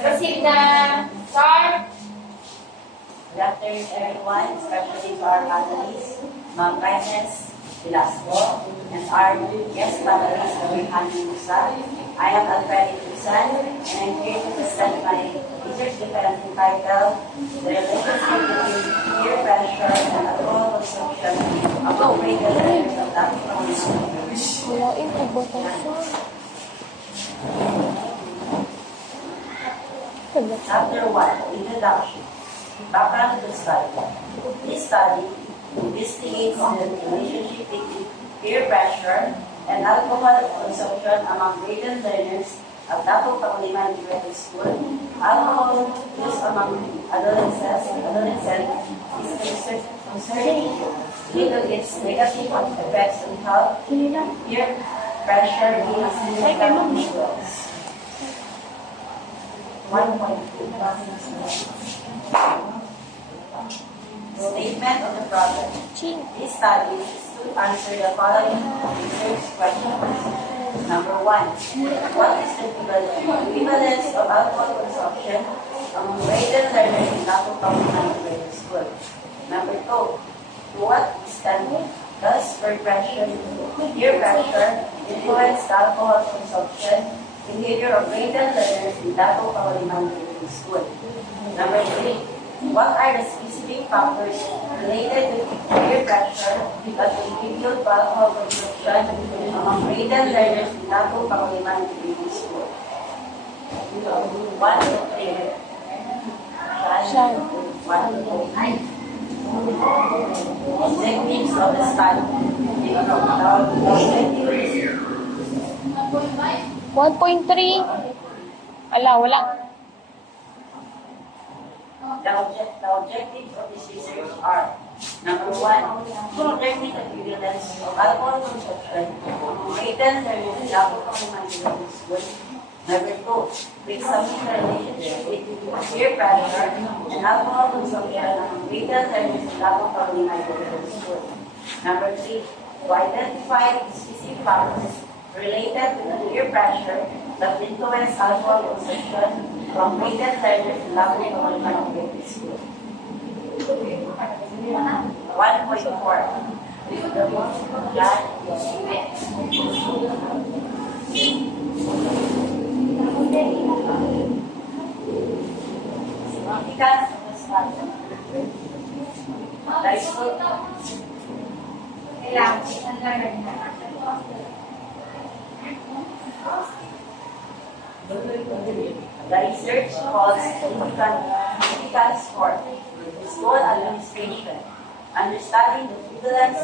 Proceed na. Start. Good afternoon, everyone, especially to our panelists, Ma'am Kindness Velasco, and our guest panelist, Rihanna Musa. I am Alfredo Tusan, and I'm here to present my research defense entitled The Relationship Between Peer Pressure and Alcohol Consumption Among Regulators of Latin Walain, nagbota siya. Chapter 1, Introduction. Background to the study. This study investigates the relationship between peer pressure and alcohol consumption among grade learners at Dato Pauliman Elementary School. Alcohol use among adolescents is concerning due to its negative effects on health. Peer pressure is significant influence. 1.2 Statement of the problem. This study is to answer the following research questions. Number 1. What is the equivalence of alcohol consumption among grade learners in Dato Pauliman Elementary School? Number 2. To what extent does peer pressure influence the alcohol consumption behavior of grade learners in Dato Pauliman Elementary School? Number 3. What are the specific factors related to peer pressure that contribute to alcohol consumption among grade learners in Dato Pauliman Elementary School? 1 to 3. Sean. 1 to 3. Objectives of the study. Objectives. 1.3. Ala, wala. The objectives of this research are: Number 1, determine the equivalence of alcohol consumption among grade learners in Dato Pauliman Elementary School. Number 2, to examine the relationship between peer pressure and alcohol consumption among grade learners in Dato Pauliman Elementary School. Number 3, to identify specific factors related to the peer pressure that influence alcohol consumption from grade learners in Dato Pauliman Elementary School. 1.4. Significance of the study. The research calls significance for school administration, understanding the prevalence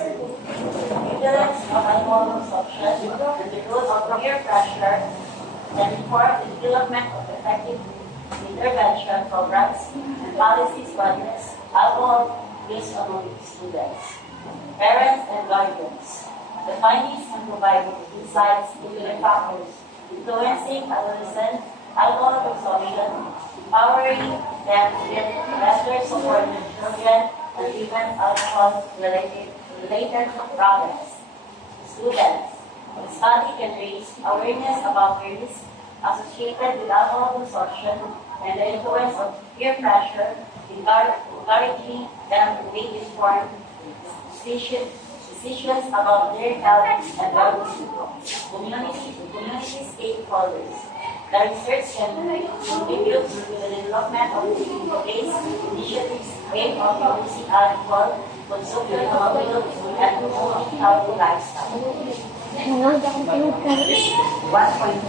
of alcohol consumption and the role of peer pressure, and inform the development of effective intervention programs and policies to address alcohol use among students, parents, and guardians. The findings can provide insights into the factors influencing adolescent alcohol consumption, empowering them to get better support in children and even alcohol-related problems. Students, the study can raise awareness about the risks associated with alcohol consumption and the influence of peer pressure, encouraging them to make informed decisions about their health and well-being. Community stakeholders. The research can contribute to the development of case initiatives aimed at reducing alcohol consumption among youth and promoting healthy lifestyle. 1.5.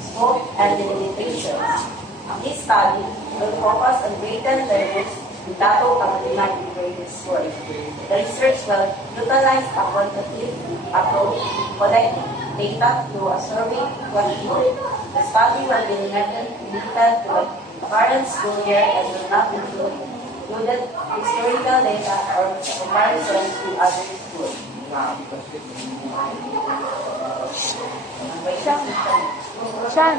Scope and limitations. This study will focus on grade learners in Dato Pauliman Elementary School. The research will utilize a quantitative approach, collecting data through a survey questionnaire. The study will be limited to the current school year and will not include historical data or comparison to other schools. Sean.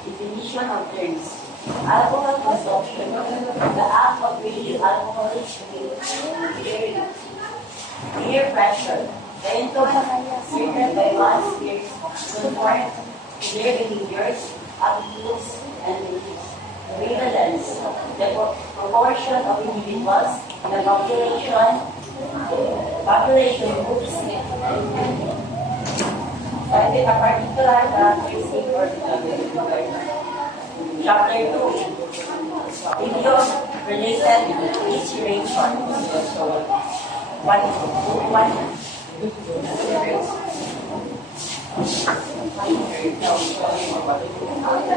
Definition of terms. Alcohol consumption, the act of drinking alcohol is peer pressure. The influence exerted by one's peers conform to their behaviors, attitudes, and beliefs. Prevalence, the proportion of individuals in the population groups cited a particular characteristic or behavior. Chapter 2, video related iteration.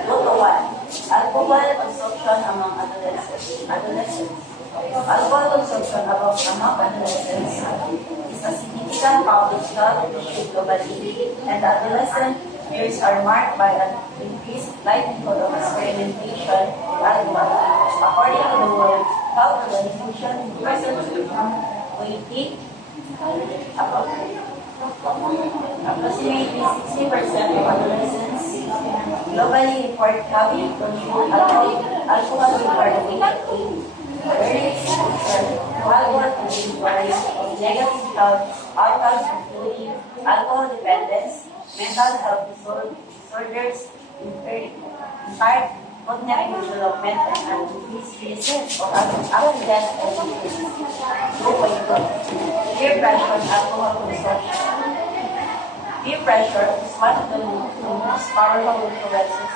Photo 1. Alcohol consumption among adolescents. Alcohol consumption among adolescents is a significant public health issue globally, and adolescent years are marked by an increased likelihood of experimentation with alcohol. According to the World Health Organization, approximately 60% of adolescents globally report having consumed alcohol before the age of 18. Early exposure to alcohol can be influence of negative health outcomes including alcohol dependence, mental health disorders, impaired cognitive development, and increased risk of accidents and injuries. 2.2. Peer pressure and alcohol consumption. Peer pressure is one of the most powerful influences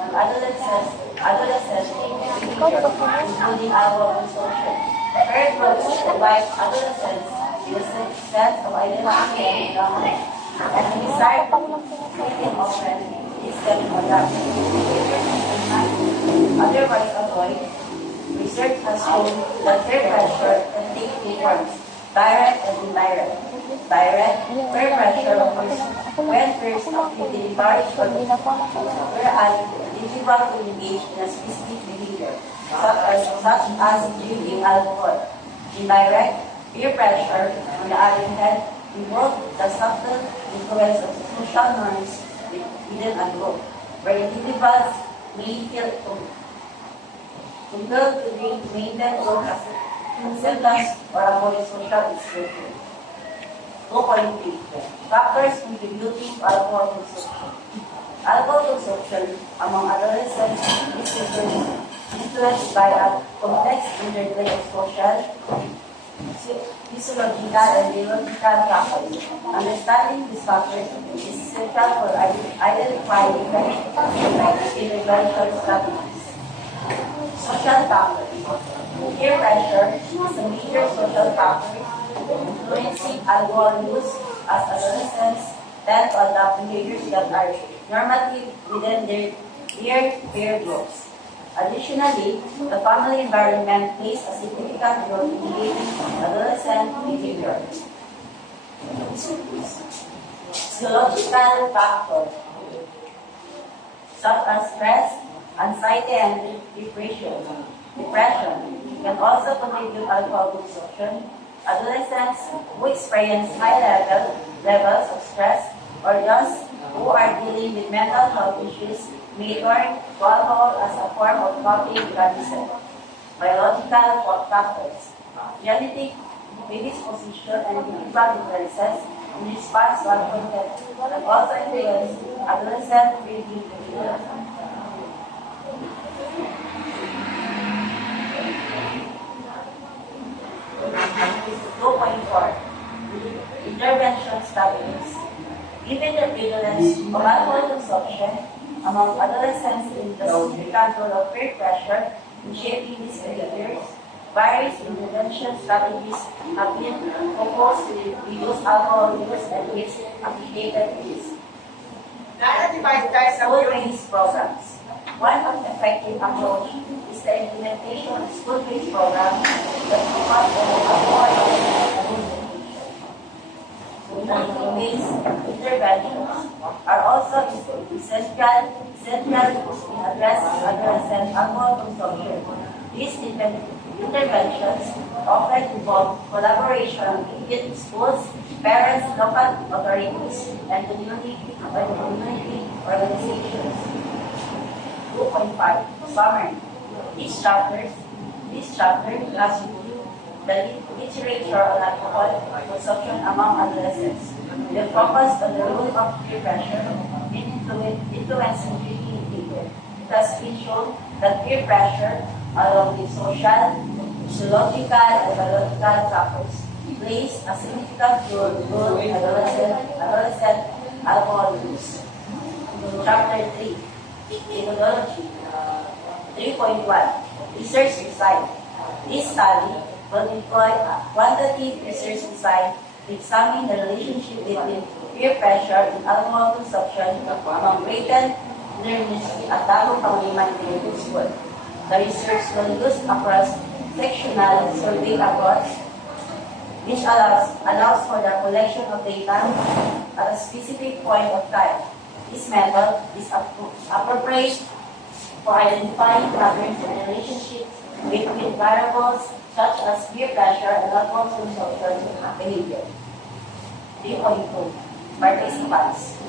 on adolescents behavior, including alcohol consumption. Peer groups provide adolescents with a sense of identity and desire to fit often is them adapt otherwise avoid. Research has shown that peer pressure can take two forms, direct and indirect. Direct peer pressure occurs when peers actively encourage or whereas individual to engage in a specific behavior, such as drinking alcohol. Indirect peer pressure, on the other hand, involves the subtle influence of social norms within a group, where individuals may feel compelled to maintain group acceptance or avoid social exclusion. 2.3. Factors contributing to alcohol consumption. Alcohol consumption among adolescents is influenced by a complex interplay of social, physiological, and biological factors. Understanding these factors is essential for identifying effective intervention strategies. Social factors. Peer pressure is a major social factor influencing alcohol use as adolescents tend to adopt behaviors that are normative within their peer groups. Additionally, the family environment plays a significant role in shaping adolescent behavior. Psychological factors such as stress, anxiety, and depression can also contribute to alcohol consumption. Adolescents who experience high levels of stress or those who are dealing with mental health issues may turn to alcohol as a form of coping mechanism. Biological factors. Genetic predisposition and individual differences in response to alcohol can also influence adolescent drinking behavior. 2.4. Intervention strategies. Given the prevalence of alcohol consumption among adolescents in the significant role of peer pressure in shaping these behaviors, various intervention strategies have been proposed to reduce alcohol use and its affiliated risks. School-based programs. One of the effective approach is the implementation of school-based programs that focus on alcohol education. Community-based interventions are also essential in addressing adolescent alcohol consumption. These interventions often involve collaboration between schools, parents, local authorities, and community organizations. 2.5. Summary. This chapter has reviewed the literature on alcohol consumption among adolescents. The focus on the role of peer pressure in influencing drinking behavior. It has been shown that peer pressure, along with social, physiological, and biological factors, plays a significant role in adolescent alcohol use. Chapter 3, Methodology. 3.1, Research Design. This study will employ a quantitative research design to examine the relationship between peer pressure and alcohol consumption among grade learners at Dago Kauliman Grade School. The research will use a cross-sectional survey approach which allows for the collection of data at a specific point of time. This method is appropriate for identifying patterns and relationships between variables such as peer pressure and alcohol consumption behavior. 3.2. Participants.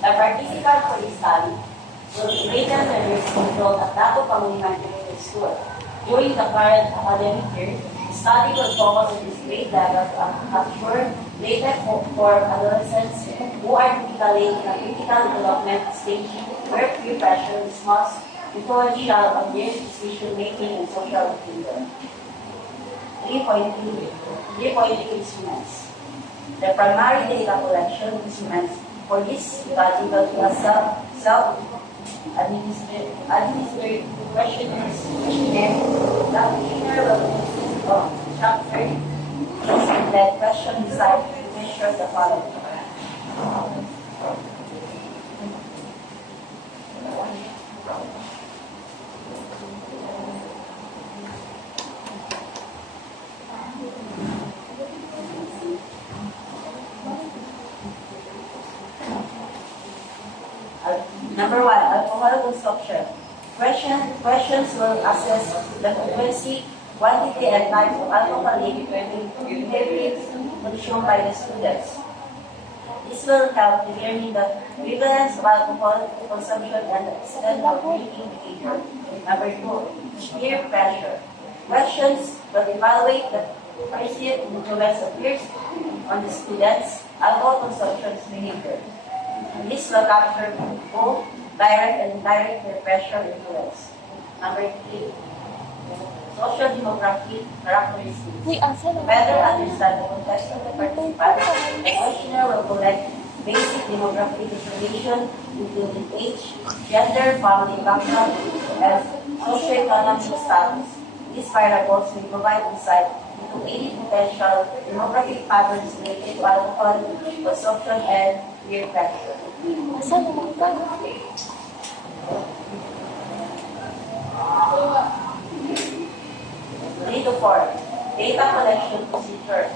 The participant for this study will be grade learners enrolled at Dago Panguliman Grade School. During the current academic year, the study will focus on this grade level to assure data for adolescents who are typically in a critical development stage where peer pressure is most influential on their decision-making and social behavior. 3.2 instruments. The primary data collection instruments for this study will be a self-administered questionnaire. The questionnaire will consist of chapter and the question designed to measure the following. Number 1, alcohol consumption. Questions will assess the frequency, quantity, and type of alcoholic beverages consumed by the students. This will help determine the prevalence of alcohol consumption and the extent of drinking behavior. Number 2, peer pressure. Questions will evaluate the perceived influence of peers on the students' alcohol consumption behavior. This will capture both direct and indirect peer pressure influence. Number 3, social demographic characteristics. To better understand the context of the participants, the questionnaire will collect basic demographic information including age, gender, family background, and socioeconomic status. These variables will provide insight into any potential demographic patterns related to alcohol consumption and peer pressure. 3 to 4, data collection procedure.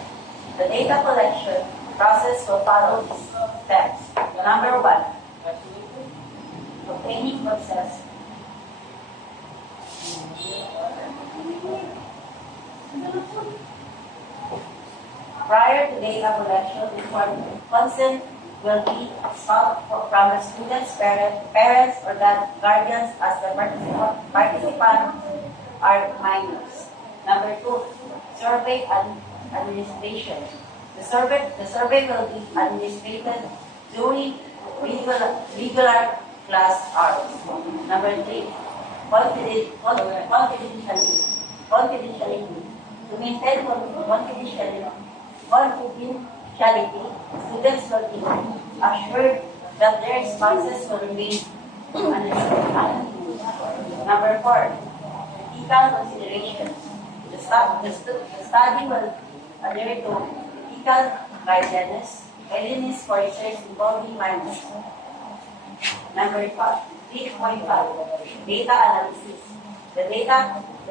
The data collection process will follow these steps. Number 1, obtaining process. Prior to data collection, informed consent will be sought from the student's parents or guardians as the participants are minors. Number 2, survey administration. The survey will be administered during regular class hours. Number 3, confidentiality. To maintain confidentiality, students will be assured that their responses will remain anonymous. Number 4, ethical considerations. The study will adhere to ethical guidelines for research involving minors. Number 3.5, data analysis. The data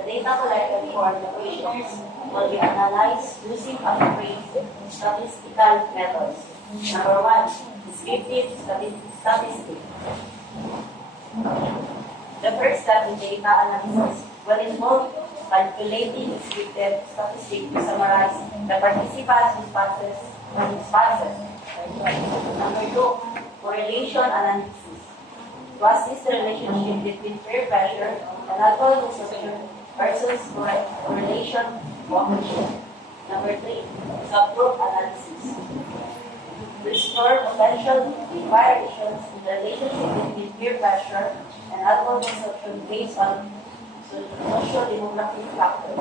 collected for the questionnaires will be analyzed using appropriate statistical methods. Number 1, descriptive statistics. The first step in data analysis will involve calculating descriptive statistics to summarize the participants' responses. Number 2, correlation analysis. to assist the relationship between peer pressure and alcohol consumption versus correlation coefficient. Number 3, subgroup analysis. To explore potential variations in the relationship between peer pressure and alcohol consumption based on social demographic factors.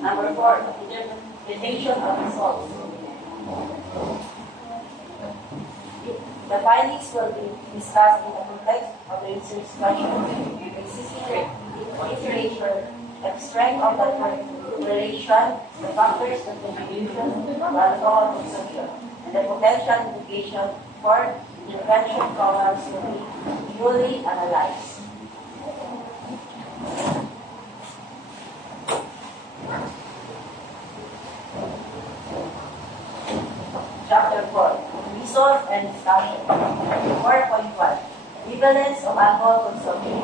Number 4, interpretation of results. The findings will be discussed in the context of the research question, existing literature, the strength of the correlation, the factors of contribution to alcohol consumption, and the potential implication for intervention programs will be duly analyzed. Chapter 4, Resource and Discussion. 4.1, Prevalence of Alcohol Consumption.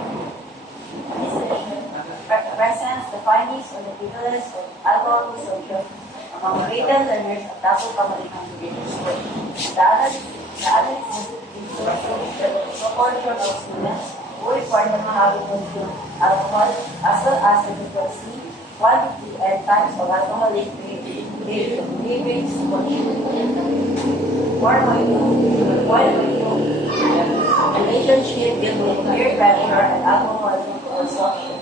This session presents the findings on the prevalence of alcohol consumption among grade learners at Dapo Public Integrated School. The analysis includes the proportion of students who reported having consumed alcohol as well as the frequency, quantity, and types of alcoholic drinks consumed. 4.2, relationship between peer pressure and alcohol consumption.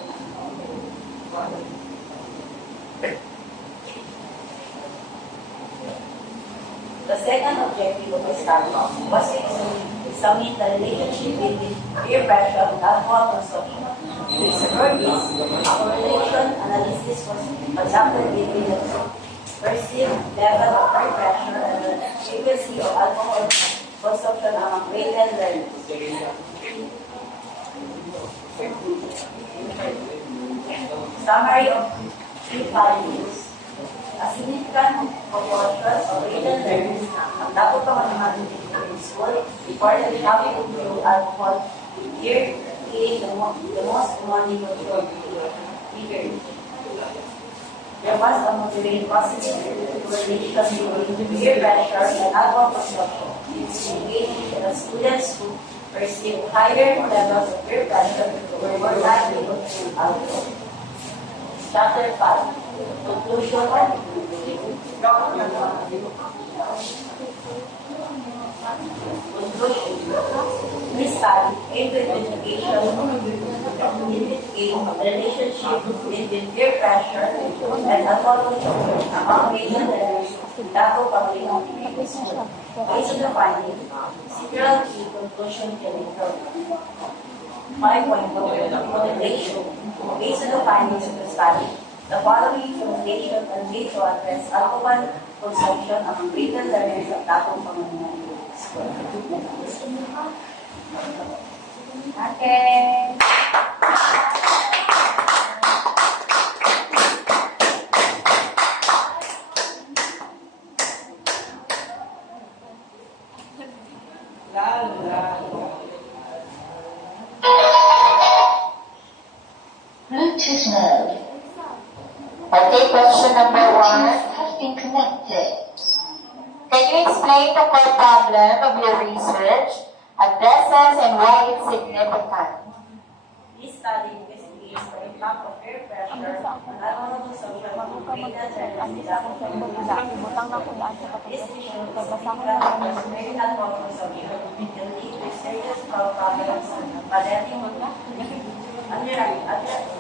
The second objective of this study was to examine the relationship between peer pressure and alcohol consumption. To explore this, a correlation analysis was conducted between the perceived level of peer pressure and the frequency of alcohol consumption among grade learners. Summary of key findings. A significant proportion of grade learners ang Dapo Pamanahan Integrated School reported having consumed alcohol year being the most commonly controlled figure. There was a moderate positive correlation between peer pressure and alcohol consumption, indicating that students who perceived higher levels of peer pressure were more likely to consume alcohol. Chapter 5, Conclusion and Conclusion. This study aimed at investigate the relationship between peer pressure and alcohol consumption among Asian learners in Dapo Public Integrated School. Based on the findings, several key conclusions can be drawn. 5.2, Motivation. Based on the findings of the study, the following recommendation are made to address alcohol consumption among grade learners at Dapo Public School. Okay. Bluetooth mode. Okay, question number 1 has been connected. Can you explain the core problem of your research, addresses, and why it's significant? This study investigates the impact of peer pressure on alcohol consumption among grade learners in Dapo Public School. This issue is significant because grade alcohol consumption can lead to serious health problems, pandemic,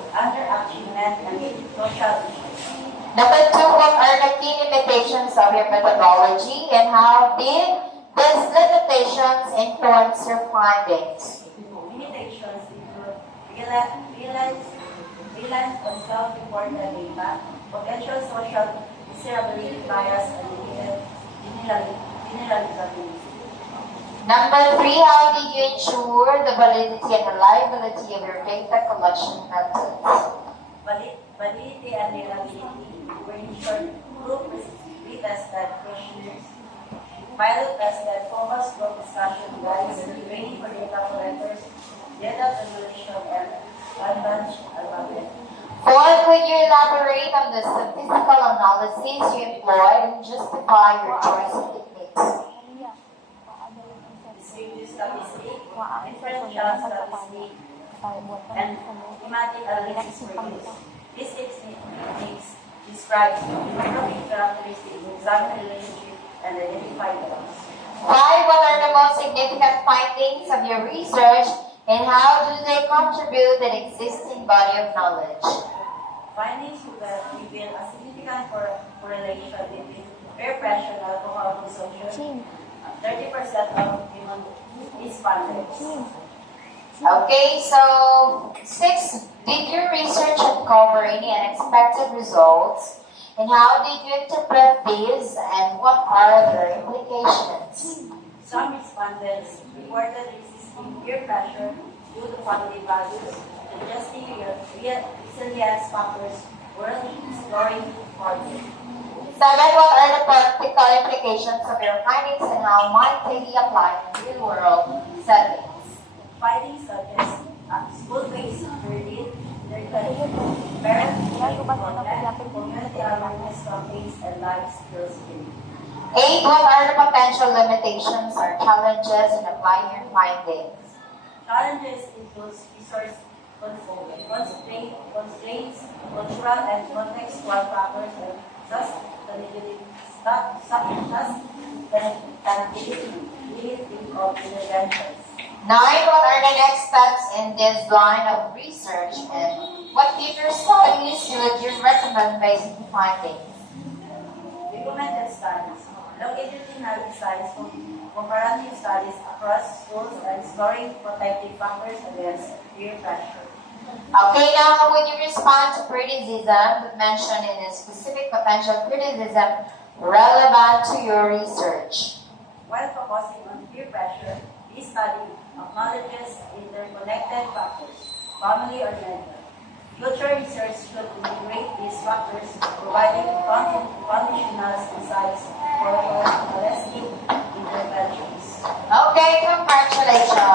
underachievement, and social issues. Number 2, what are the key limitations of your methodology, and how did these limitations influence your findings? Limitations include reliance on self-reported data, potential social desirability bias, and limited generalizability. Number 3, how did you ensure the validity and reliability of your data collection methods? Validity and reliability were ensured through retested questionnaires, pilot-tested focus group discussion guides, training for data collectors, data tabulation, and advanced algorithm. 4, could you elaborate on the statistical analysis you employed and justify your choice of techniques? descriptive statistics, Wow. differential statistics, and thematic analysis were used. These techniques describe demographic characteristics, examine relationship, and identify those. 5. What are the most significant findings of your research and how do they contribute to the existing body of knowledge? Findings reveal a significant correlation between peer pressure and alcohol consumption. 30% of human respondents. Okay, so 6. Did your research uncover any unexpected results? And how did you interpret these and what are their implications? Some respondents reported resisting peer pressure due to family values, adjusting resilience factors, or exploring further. 7. What are the practical implications of your findings and how might they be applied in real-world settings? Findings suggest school-based learning, parent community awareness campaigns, and life skills training. 8. What are the potential limitations or challenges in applying your findings? Challenges include resource constraints, cultural and contextual factors, and sustainability of interventions. 9. What are the next steps in this line of research and what future studies would you recommend based on findings? Recommended studies. Longitudinal studies, comparative studies across schools, and exploring protective factors against peer pressure. Okay, now how would you respond to criticism that mentioned in a specific potential criticism relevant to your research? While focusing on peer pressure, this study acknowledges interconnected factors, family or mental. Future research should integrate these factors, providing foundational insights for holistic interventions. Okay, congratulations.